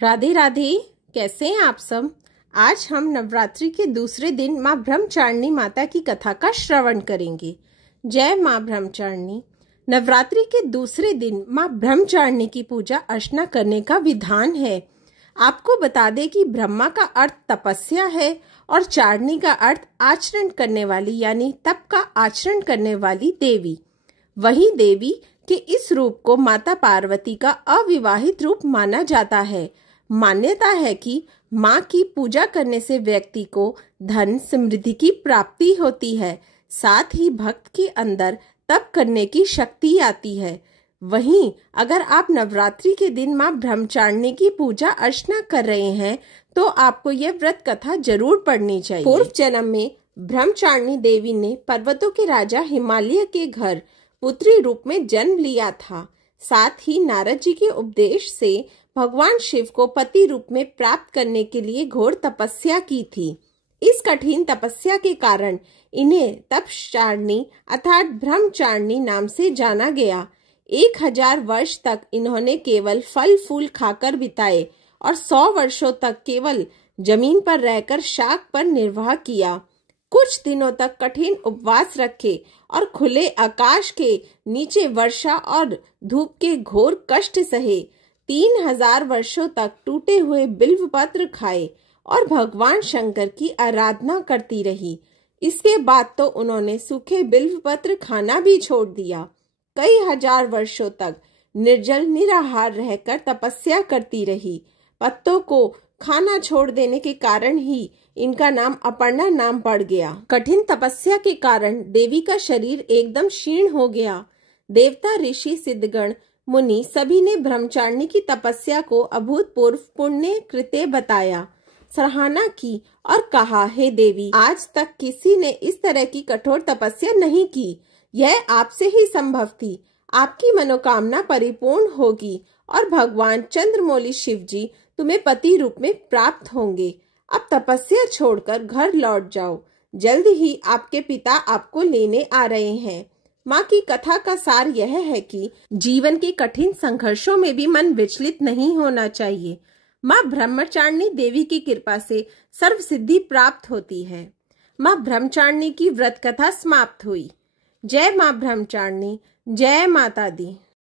राधे राधे। कैसे हैं आप सब। आज हम नवरात्रि के दूसरे दिन माँ ब्रह्मचारिणी माता की कथा का श्रवण करेंगे। जय माँ ब्रह्मचारिणी। नवरात्रि के दूसरे दिन माँ ब्रह्मचारिणी की पूजा अर्चना करने का विधान है। आपको बता दें कि ब्रह्मा का अर्थ तपस्या है और चारिणी का अर्थ आचरण करने वाली यानी तप का आचरण करने वाली देवी। वही देवी के इस रूप को माता पार्वती का अविवाहित रूप माना जाता है। मान्यता है कि माँ की पूजा करने से व्यक्ति को धन समृद्धि की प्राप्ति होती है, साथ ही भक्त के अंदर तप करने की शक्ति आती है। वहीं अगर आप नवरात्रि के दिन माँ ब्रह्मचारिणी की पूजा अर्चना कर रहे हैं तो आपको यह व्रत कथा जरूर पढ़नी चाहिए। पूर्व जन्म में ब्रह्मचारिणी देवी ने पर्वतों के राजा हिमालय के घर पुत्री रूप में जन्म लिया था। साथ ही नारद जी के उपदेश से भगवान शिव को पति रूप में प्राप्त करने के लिए घोर तपस्या की थी। इस कठिन तपस्या के कारण इन्हें तपश्चारिणी अर्थात ब्रह्मचारिणी नाम से जाना गया। 1000 वर्ष तक इन्होंने केवल फल फूल खाकर बिताए और 100 वर्षों तक केवल जमीन पर रहकर शाक पर निर्वाह किया। कुछ दिनों तक कठिन उपवास रखे और खुले आकाश के नीचे वर्षा और धूप के घोर कष्ट सहे। 3000 वर्षों तक टूटे हुए बिल्व पत्र खाए और भगवान शंकर की आराधना करती रही। इसके बाद तो उन्होंने सूखे बिल्व पत्र खाना भी छोड़ दिया। कई हजार वर्षों तक निर्जल निराहार रहकर तपस्या करती रही। पत्तों को खाना छोड़ देने के कारण ही इनका नाम अपर्णा नाम पड़ गया। कठिन तपस्या के कारण देवी का शरीर एकदम क्षीण हो गया। देवता ऋषि सिद्धगण मुनि सभी ने ब्रह्मचारिणी की तपस्या को अभूतपूर्व पुण्य कृत्य बताया, सराहना की और कहा, हे देवी, आज तक किसी ने इस तरह की कठोर तपस्या नहीं की। यह आपसे ही संभव थी। आपकी मनोकामना परिपूर्ण होगी और भगवान चंद्रमौली शिव जी तुम्हें पति रूप में प्राप्त होंगे। अब तपस्या छोड़कर घर लौट जाओ। जल्द ही आपके पिता आपको लेने आ रहे हैं। माँ की कथा का सार यह है कि जीवन के कठिन संघर्षों में भी मन विचलित नहीं होना चाहिए। माँ ब्रह्मचारिणी देवी की कृपा से सर्व सिद्धि प्राप्त होती है। माँ ब्रह्मचारिणी की व्रत कथा समाप्त हुई। जय माँ ब्रह्मचारिणी। जय माता दी।